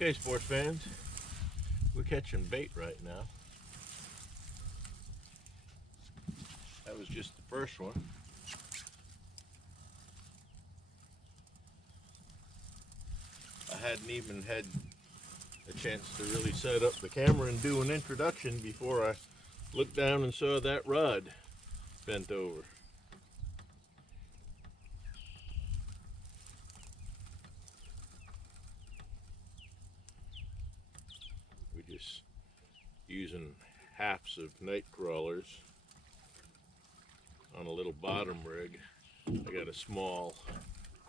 Okay, sports fans, we're catching bait right now. That was just the first one. I hadn't even had a chance to really set up the camera and do an introduction before I looked down and saw that rod bent over. We're just using halves of night crawlers on a little bottom rig. I got a small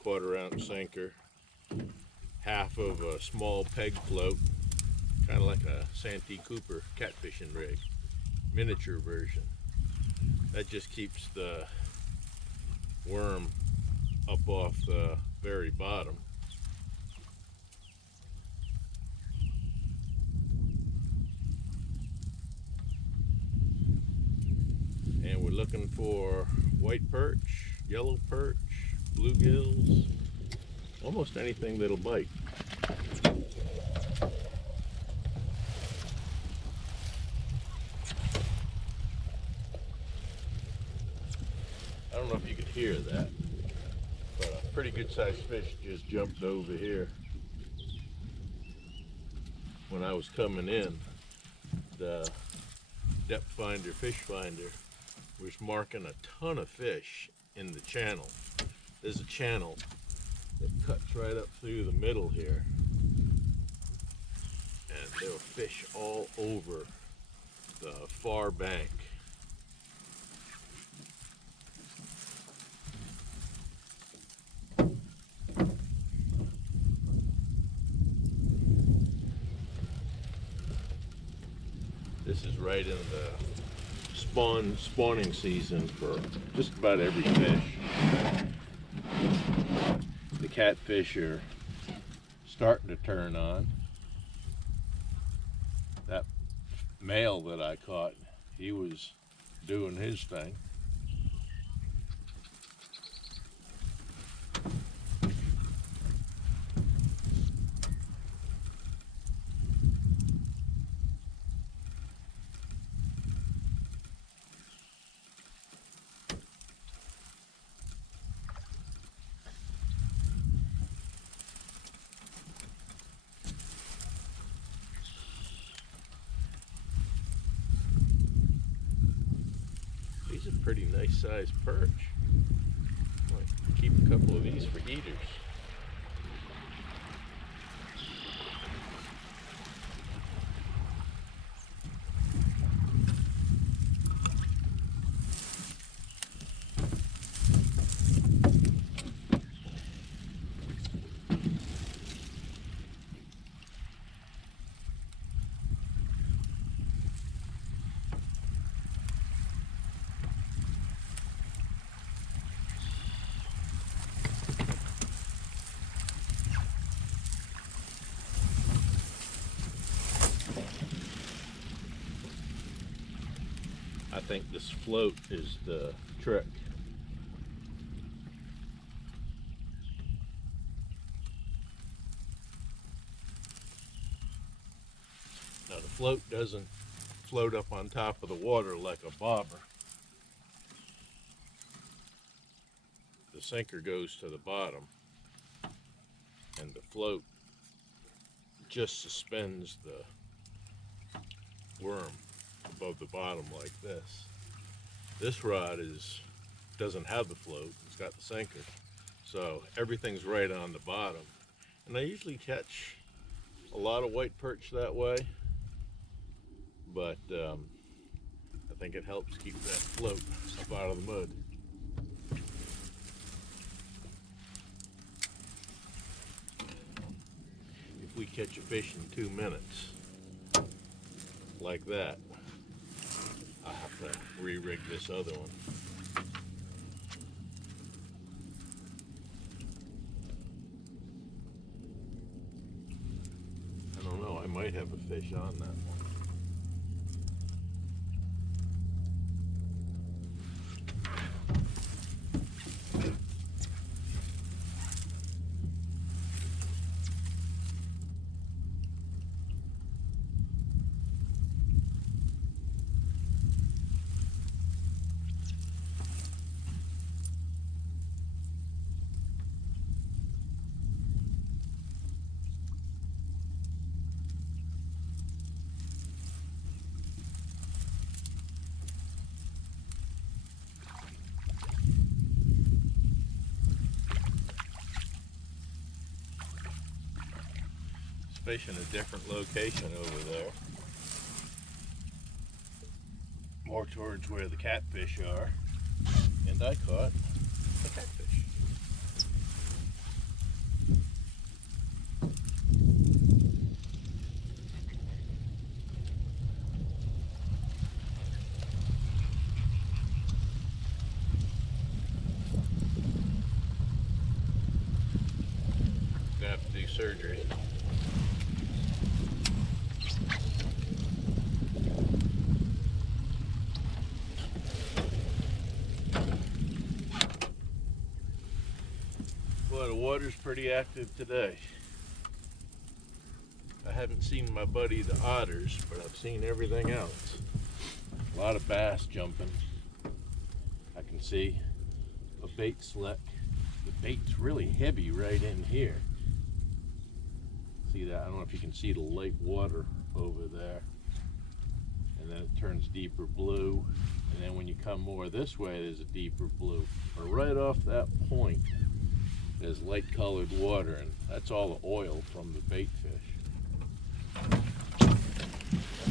1/4 ounce sinker, half of a small peg float, kind of like a Santee Cooper catfishing rig, miniature version. That just keeps the worm up off the very bottom. And we're looking for white perch, yellow perch, bluegills, almost anything that'll bite. I don't know if you could hear that, but a pretty good sized fish just jumped over here. When I was coming in, the depth finder, fish finder, was marking a ton of fish in the channel. There's a channel that cuts right up through the middle here, and there were fish all over the far bank. This is right in the spawning season for just about every fish. The catfish are starting to turn on. That male that I caught, he was doing his thing. These are pretty nice sized perch. Might keep a couple of these for eaters. I think this float is the trick. Now the float doesn't float up on top of the water like a bobber. The sinker goes to the bottom, and the float just suspends the worm above the bottom like this. This rod doesn't have the float, it's got the sinker, so everything's right on the bottom. And I usually catch a lot of white perch that way, but I think it helps keep that float up out of the mud. If we catch a fish in 2 minutes like that, I'll have to re-rig this other one. I don't know, I might have a fish on that one. fishing a different location over there. More towards where the catfish are. And I caught a catfish. Gonna have to do surgery. Well, the water's pretty active today. I haven't seen my buddy the otters, but I've seen everything else. A lot of bass jumping. I can see a bait slick. The bait's really heavy right in here. See that? I don't know if you can see the light water over there. And then it turns deeper blue. And then when you come more this way, there's a deeper blue. But right off that point, there's light colored water, and that's all the oil from the bait fish. I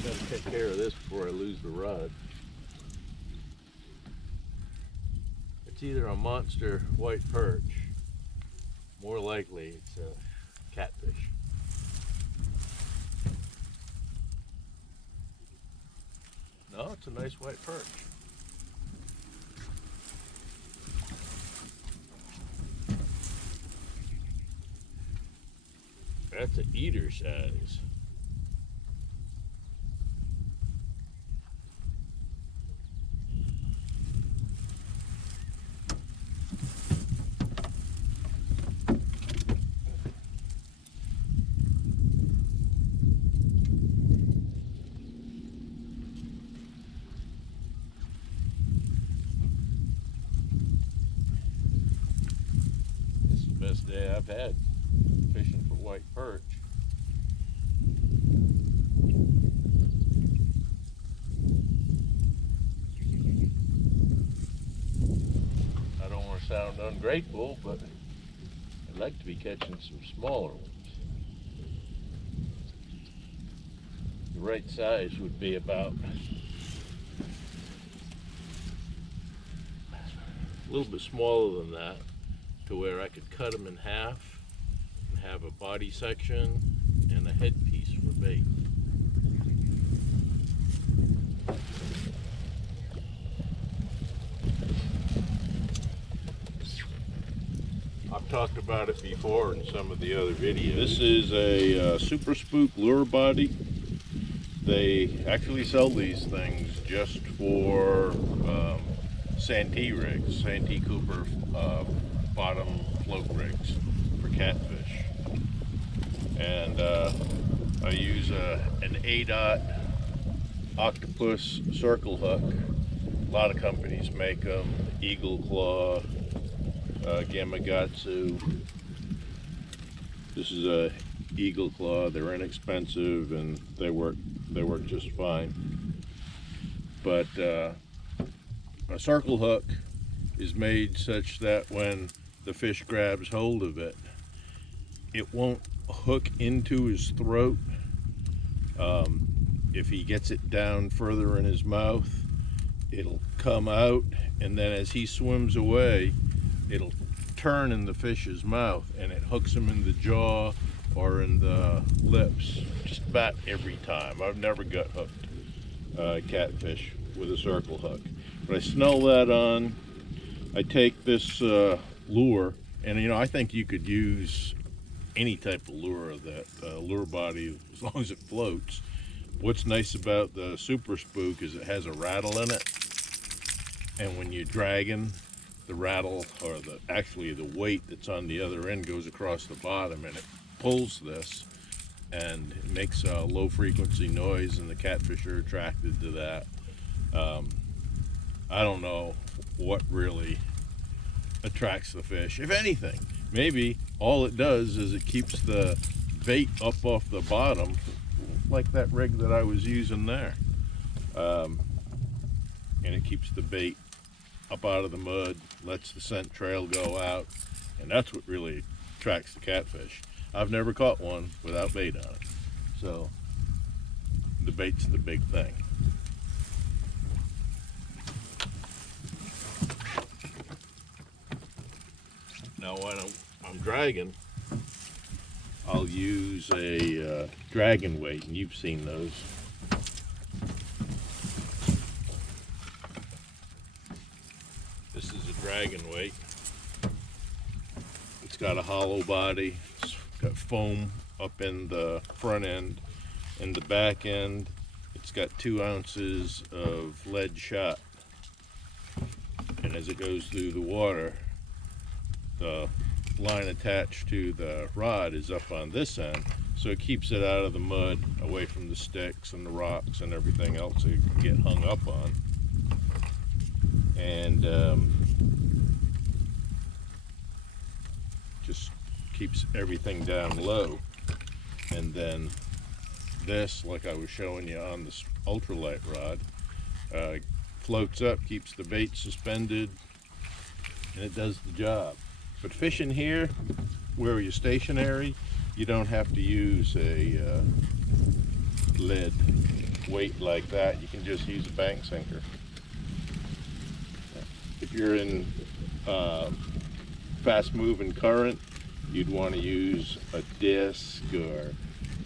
better take care of this before I lose the rod. It's either a monster white perch, more likely it's a catfish. No, it's a nice white perch. That's an eater size. This is the best day I've had fishing for white perch. I don't want to sound ungrateful, but I'd like to be catching some smaller ones. The right size would be about a little bit smaller than that, to where I could cut them in half and have a body section and a headpiece for bait. I've talked about it before in some of the other videos. This is a Super Spook lure body. They actually sell these things just for Santee rigs, Santee Cooper bottom float rigs for catfish. And I use an A-dot octopus circle hook. A lot of companies make them. Eagle Claw, Gamakatsu. This is a Eagle Claw. They're inexpensive and they work just fine. But a circle hook is made such that when the fish grabs hold of it, it won't hook into his throat. If he gets it down further in his mouth, it'll come out, and then as he swims away, it'll turn in the fish's mouth and it hooks him in the jaw or in the lips just about every time. I've never got hooked catfish with a circle hook. But I snell that on. I take this lure, and you know, I think you could use any type of lure of that lure body as long as it floats. What's nice about the Super Spook is it has a rattle in it, and when you're dragging, the rattle, or actually the weight that's on the other end, goes across the bottom and it pulls this, and it makes a low frequency noise, and the catfish are attracted to that. I don't know what really attracts the fish, if anything. Maybe all it does is it keeps the bait up off the bottom, like that rig that I was using there. And it keeps the bait up out of the mud, lets the scent trail go out, and that's what really attracts the catfish. I've never caught one without bait on it. So the bait's the big thing. Now when I'm dragging, I'll use a dragon weight, and you've seen those. This is a dragon weight. It's got a hollow body. It's got foam up in the front end. In the back end, it's got 2 ounces of lead shot. And as it goes through the water, the line attached to the rod is up on this end, so it keeps it out of the mud, away from the sticks and the rocks and everything else it can get hung up on. And just keeps everything down low. And then this, like I was showing you on this ultralight rod, floats up, keeps the bait suspended, and it does the job. But fishing here, where you're stationary, you don't have to use a lead weight like that. You can just use a bank sinker. If you're in fast moving current, you'd want to use a disc or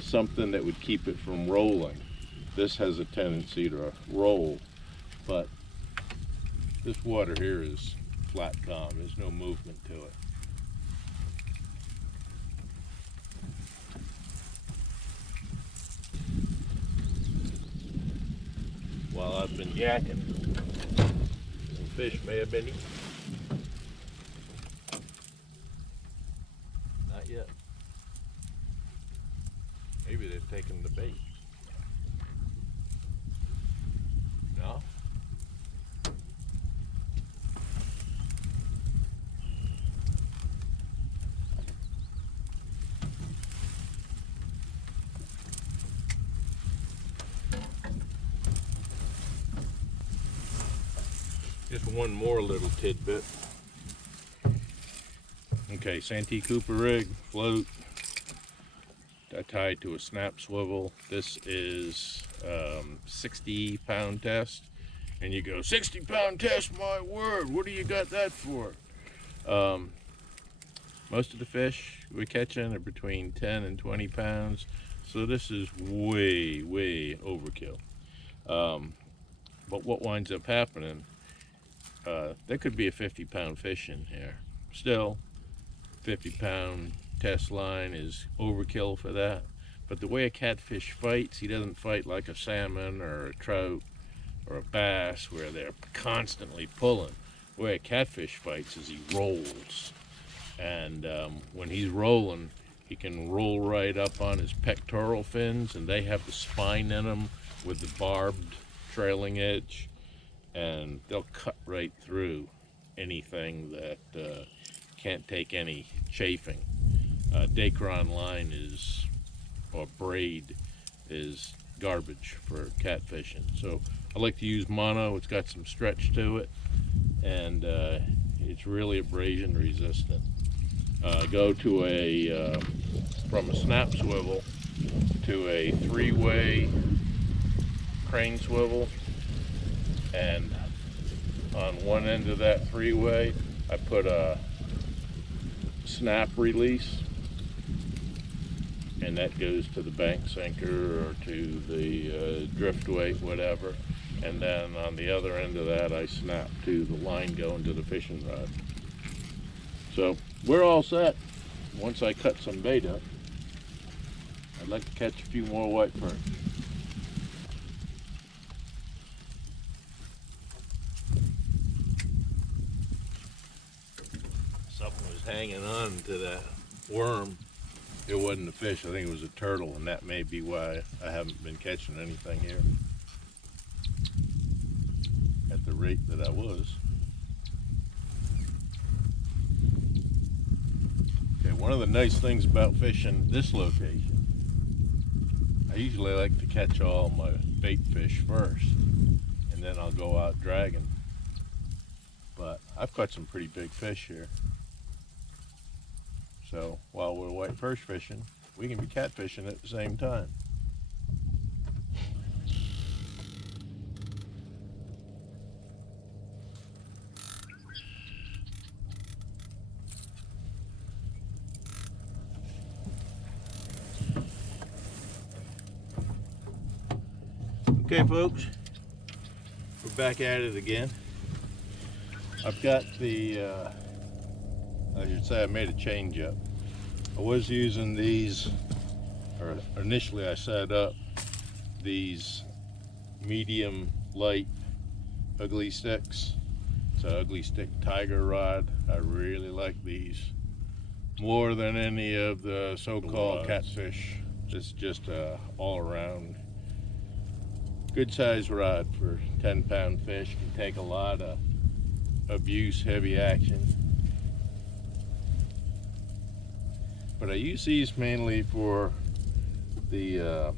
something that would keep it from rolling. This has a tendency to roll, but this water here is flat calm. There's no movement to it. While I've been yakking, some fish may have been eaten. Not yet. Maybe they've taken the bait. No? Just one more little tidbit. Okay, Santee Cooper rig, float. I tied to a snap swivel. This is 60-pound test. And you go, 60-pound test, my word, what do you got that for? Most of the fish we're catching are between 10 and 20 pounds. So this is way, way overkill. But what winds up happening, there could be a 50-pound fish in here. Still, 50-pound test line is overkill for that. But the way a catfish fights, he doesn't fight like a salmon or a trout or a bass where they're constantly pulling. The way a catfish fights is he rolls. And when he's rolling, he can roll right up on his pectoral fins, and they have the spine in them with the barbed trailing edge, and they'll cut right through anything that can't take any chafing. Dacron line is, or braid, is garbage for catfishing. So I like to use mono. It's got some stretch to it, and it's really abrasion resistant. Go to a from a snap swivel to a 3-way crane swivel, and on one end of that 3-way I put a snap release, and that goes to the bank sinker or to the drift weight, whatever. And then on the other end of that, I snap to the line going to the fishing rod. So we're all set. Once I cut some bait up, I'd like to catch a few more white perch. Something was hanging on to that worm. It wasn't a fish, I think it was a turtle, and that may be why I haven't been catching anything here at the rate that I was. Okay, one of the nice things about fishing this location, I usually like to catch all my bait fish first, and then I'll go out dragging. But I've caught some pretty big fish here. So while we're white perch fishing, we can be catfishing at the same time. Okay folks, we're back at it again. I've got the, I should say I made a change up. I was using these, or initially I set up these medium light ugly sticks. It's an ugly stick tiger rod. I really like these more than any of the so-called catfish. It's just a all-around good size rod for 10-pound fish. Can take a lot of abuse, heavy action. But I use these mainly for the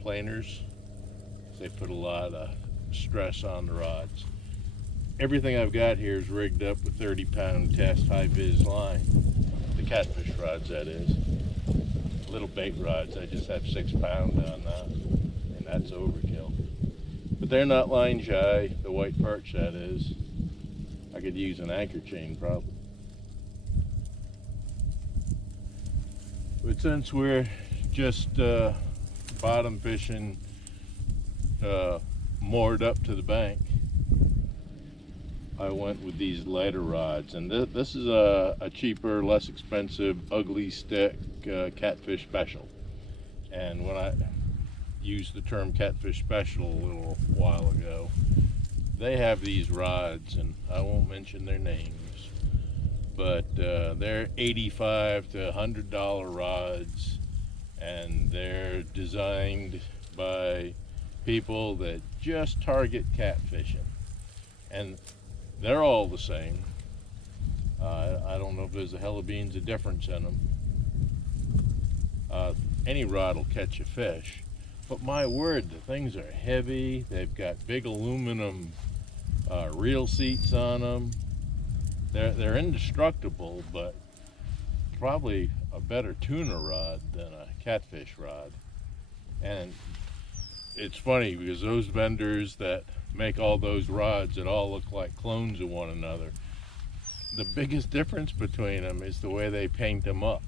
planers. They put a lot of stress on the rods. Everything I've got here is rigged up with 30-pound test high-vis line. The catfish rods, that is. Little bait rods, I just have 6 pound on that, and that's overkill. But they're not line shy, the white perch, that is. I could use an anchor chain probably. But since we're just bottom fishing, moored up to the bank, I went with these lighter rods, and this is a cheaper, less expensive, ugly stick catfish special. And when I used the term catfish special a little while ago, they have these rods, and I won't mention their names, but they're $85 to $100 rods, and they're designed by people that just target catfishing, and they're all the same. I don't know if there's a hell of beans of difference in them. Any rod will catch a fish, but my word, the things are heavy. They've got big aluminum reel seats on them. They're indestructible, but probably a better tuna rod than a catfish rod. And it's funny because those vendors that make all those rods that all look like clones of one another, the biggest difference between them is the way they paint them up.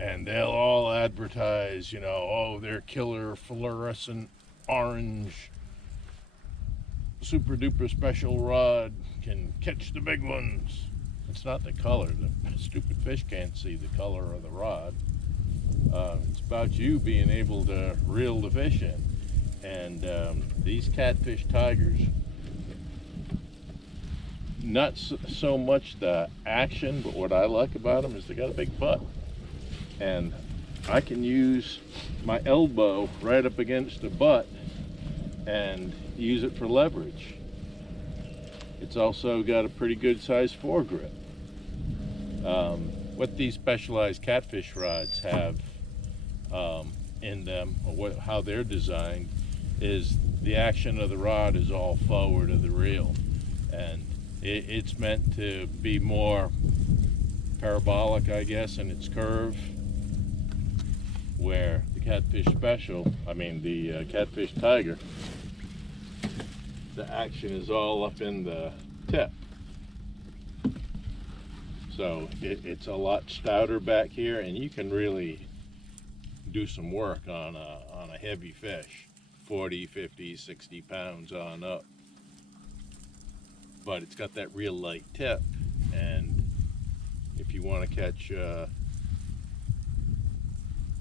And they'll all advertise, you know, oh, they're killer fluorescent orange, super duper special rod, can catch the big ones. It's not the color. The stupid fish can't see the color of the rod. It's about you being able to reel the fish in. And these catfish tigers, not so much the action, but what I like about them is they got a big butt. And I can use my elbow right up against the butt and use it for leverage. It's also got a pretty good size foregrip. What these specialized catfish rods have in them, or how they're designed, is the action of the rod is all forward of the reel, and it's meant to be more parabolic, I guess, in its curve, where the catfish special, the catfish tiger, the action is all up in the tip. So it's a lot stouter back here, and you can really do some work on a heavy fish, 40, 50, 60 pounds on up. But it's got that real light tip, and if you want to catch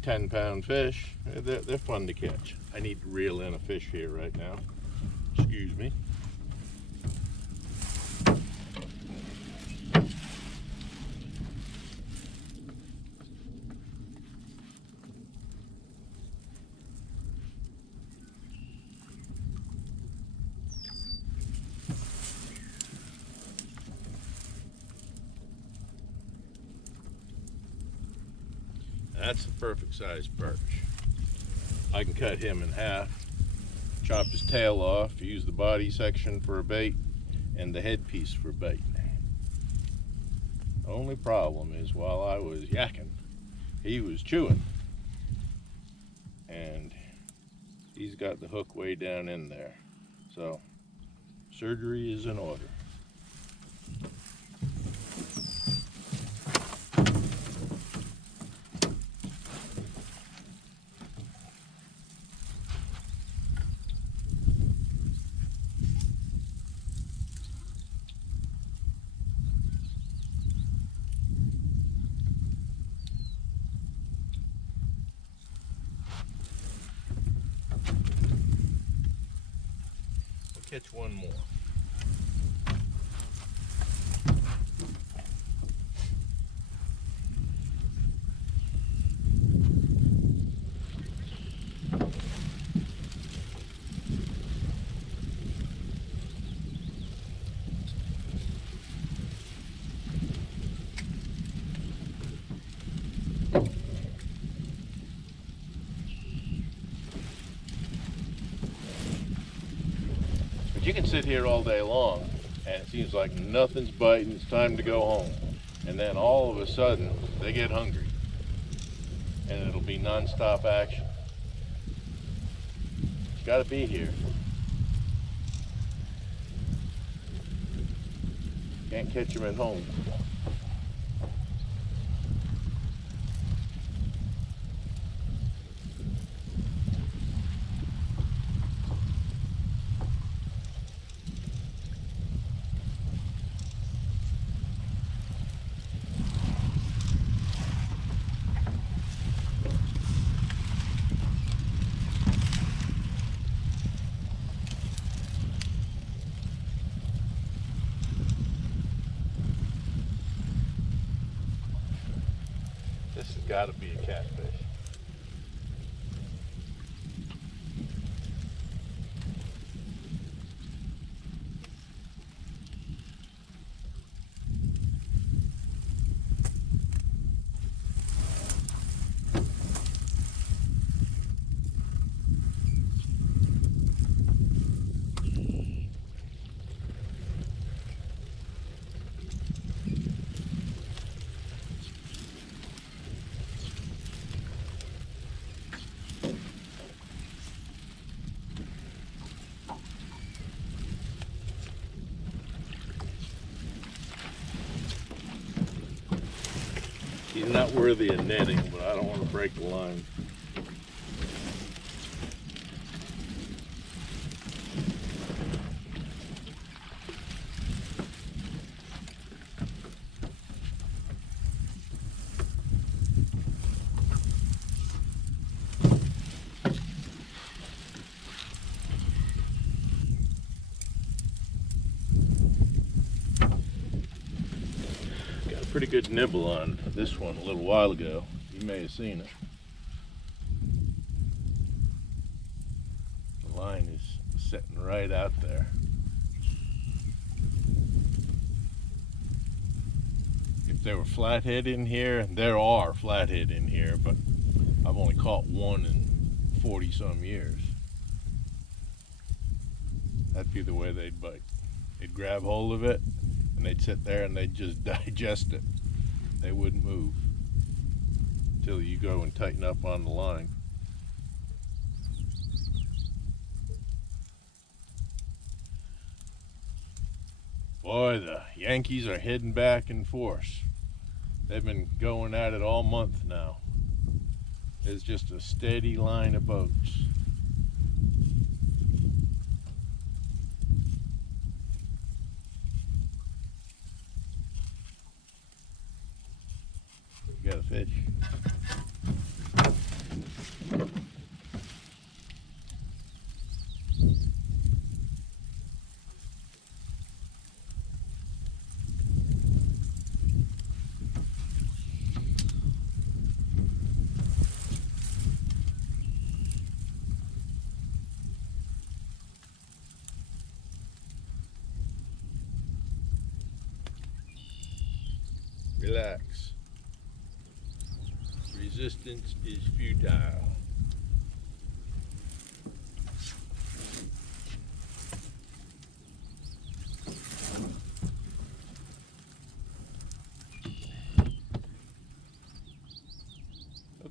10-pound fish, they're fun to catch. I need to reel in a fish here right now. Excuse me. That's the perfect size perch. I can cut him in half, chop his tail off, use the body section for a bait, and the headpiece for bait. Only problem is while I was yakking, he was chewing. And he's got the hook way down in there. So surgery is in order. We'll catch one more. You can sit here all day long and it seems like nothing's biting, it's time to go home. And then all of a sudden they get hungry and it'll be non-stop action. It's got to be here. Can't catch them at home. This has got to be a catfish. He's not worthy of netting, but I don't want to break the line. Pretty good nibble on this one a little while ago. You may have seen it. The line is sitting right out there. If there were flathead in here, there are flathead in here, but I've only caught one in 40 some years. That'd be the way they'd bite. They'd grab hold of it and they'd sit there and they'd just digest it. They wouldn't move until you go and tighten up on the line. Boy, the Yankees are heading back in force. They've been going at it all month now. It's just a steady line of boats. You got a fish. Relax. Resistance is futile.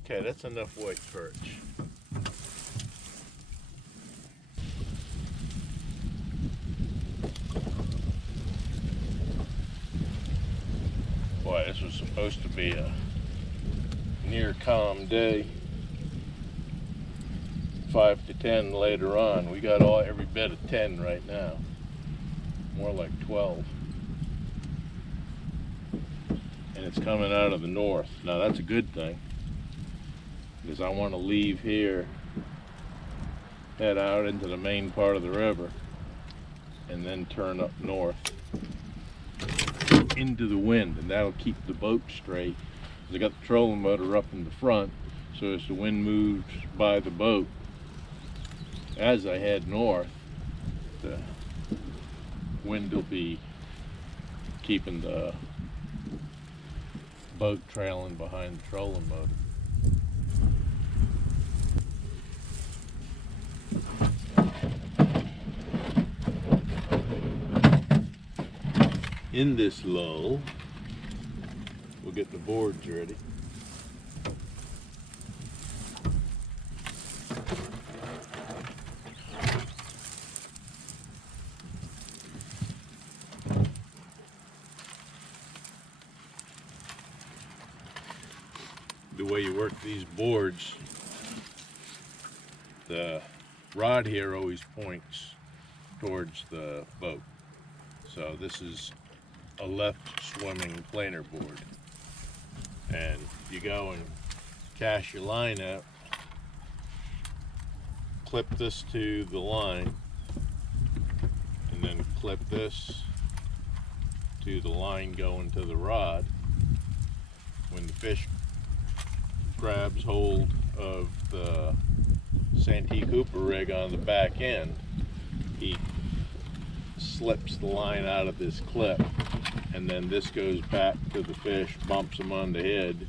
Okay, that's enough white perch. Boy, this was supposed to be a near calm day. 5 to 10 later on. We got every bit of 10 right now. More like 12. And it's coming out of the north. Now that's a good thing, because I want to leave here, head out into the main part of the river, and then turn up north into the wind, and that'll keep the boat straight. I got the trolling motor up in the front, so as the wind moves by the boat, as I head north, the wind will be keeping the boat trailing behind the trolling motor. In this lull, we'll get the boards ready. The way you work these boards, the rod here always points towards the boat. So this is a left swimming planer board, and you go and cast your line out, clip this to the line, and then clip this to the line going to the rod. When the fish grabs hold of the Santee Cooper rig on the back end, he slips the line out of this clip, and then this goes back to the fish, bumps him on the head,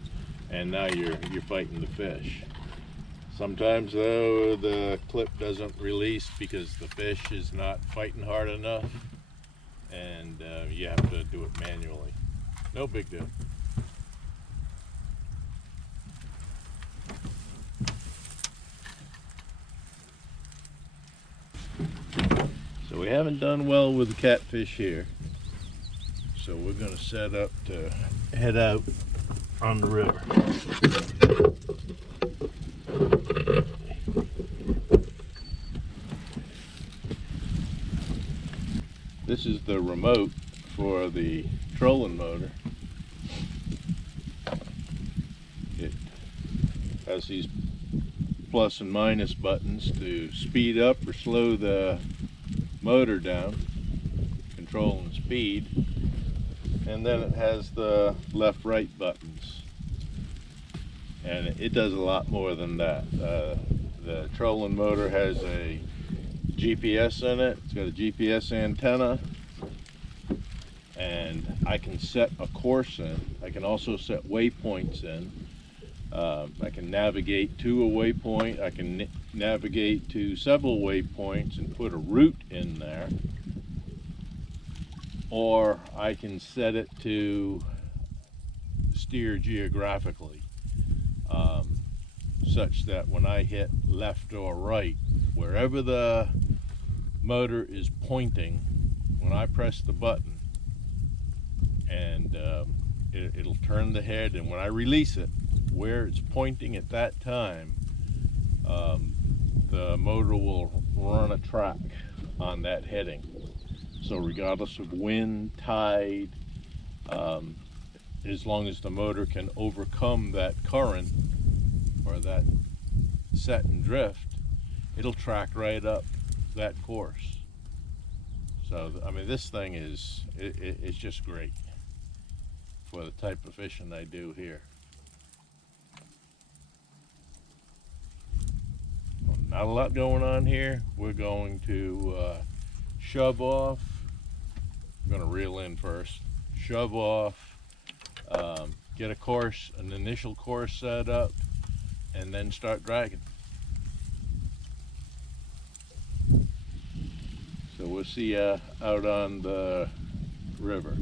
and now you're fighting the fish. Sometimes though the clip doesn't release because the fish is not fighting hard enough, and you have to do it manually. No big deal. So we haven't done well with the catfish here, so we're going to set up to head out on the river. This is the remote for the trolling motor. It has these plus and minus buttons to speed up or slow the motor down, controlling speed, and then it has the left right buttons, and it does a lot more than that. The trolling motor has a GPS in it. It's got a GPS antenna, and I can set a course in. I can also set waypoints in. I can navigate to a waypoint. I can navigate to several waypoints and put a route in there, or I can set it to steer geographically, such that when I hit left or right, wherever the motor is pointing, when I press the button, and it'll turn the head, and when I release it, where it's pointing at that time, the motor will run a track on that heading. So regardless of wind, tide, as long as the motor can overcome that current or that set and drift, it'll track right up that course. So I mean, this thing is it's just great for the type of fishing I do here. Not a lot going on here. We're going to shove off. I'm going to reel in first. Shove off, get a course, an initial course set up, and then start dragging. So we'll see you out on the river.